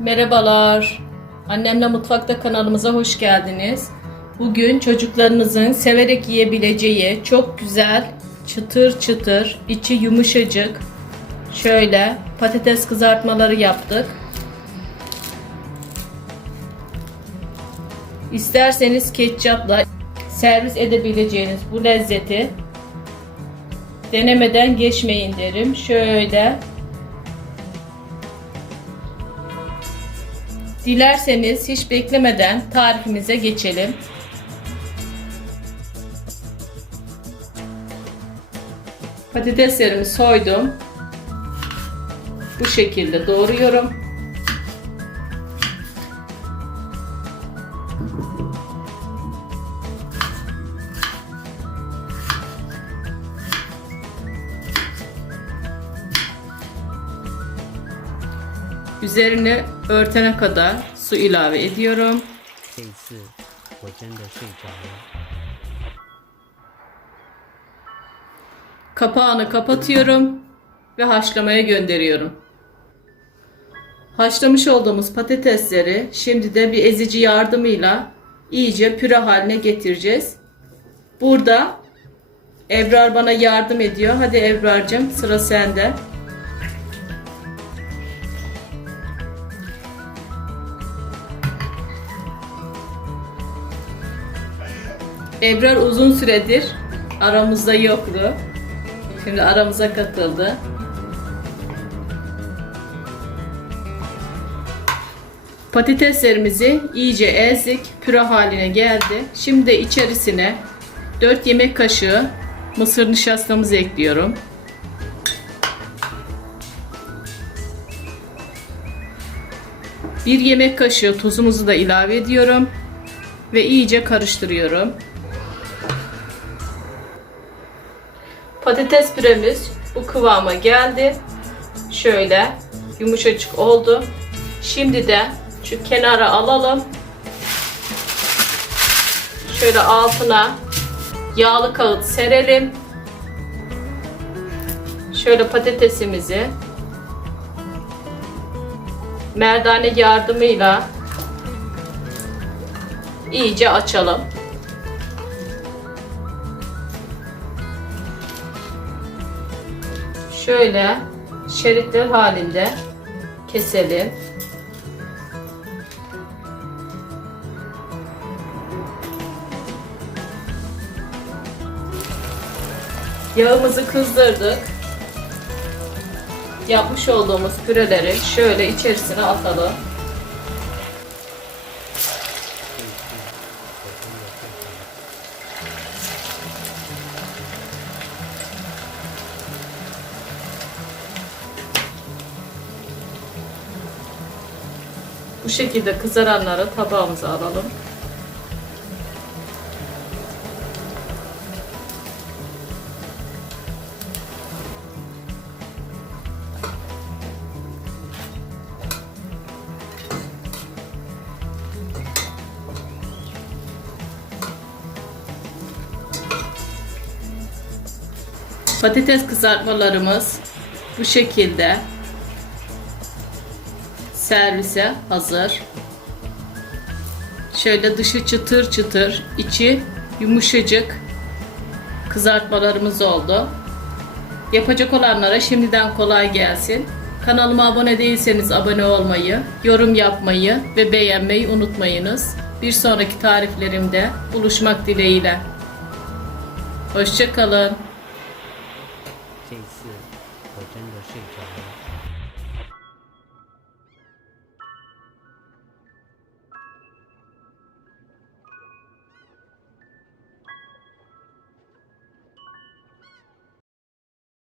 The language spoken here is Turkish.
Merhabalar. Annemle Mutfakta kanalımıza hoş geldiniz. Bugün çocuklarınızın severek yiyebileceği çok güzel, çıtır çıtır, içi yumuşacık şöyle patates kızartmaları yaptık. İsterseniz ketçapla servis edebileceğiniz bu lezzeti denemeden geçmeyin derim. Şöyle Dilerseniz hiç beklemeden tarifimize geçelim. Patateslerimi soydum. Bu şekilde doğruyorum. Üzerine örtene kadar su ilave ediyorum. Kapağını kapatıyorum ve haşlamaya gönderiyorum. Haşlamış olduğumuz patatesleri şimdi de bir ezici yardımıyla iyice püre haline getireceğiz. Burada Ebrar bana yardım ediyor. Hadi Ebrar'cığım sıra sende. Ebrar uzun süredir aramızda yoktu. Şimdi aramıza katıldı. Patateslerimizi iyice ezdik. Püre haline geldi. Şimdi içerisine 4 yemek kaşığı mısır nişastamızı ekliyorum. Bir yemek kaşığı tuzumuzu da ilave ediyorum ve iyice karıştırıyorum. Patates püremiz bu kıvama geldi. Şöyle yumuşacık oldu. Şimdi de şu kenara alalım. Şöyle altına yağlı kağıt serelim. Şöyle patatesimizi merdane yardımıyla iyice açalım. Şöyle şeritler halinde keselim. Yağımızı kızdırdık. Yapmış olduğumuz püreleri şöyle içerisine atalım. Bu şekilde kızaranları tabağımıza alalım. Patates kızartmalarımız bu şekilde servise hazır. Şöyle dışı çıtır çıtır, içi yumuşacık kızartmalarımız oldu. Yapacak olanlara şimdiden kolay gelsin. Kanalıma abone değilseniz abone olmayı, yorum yapmayı ve beğenmeyi unutmayınız. Bir sonraki tariflerimde buluşmak dileğiyle. Hoşçakalın. 这一次我真的睡着了。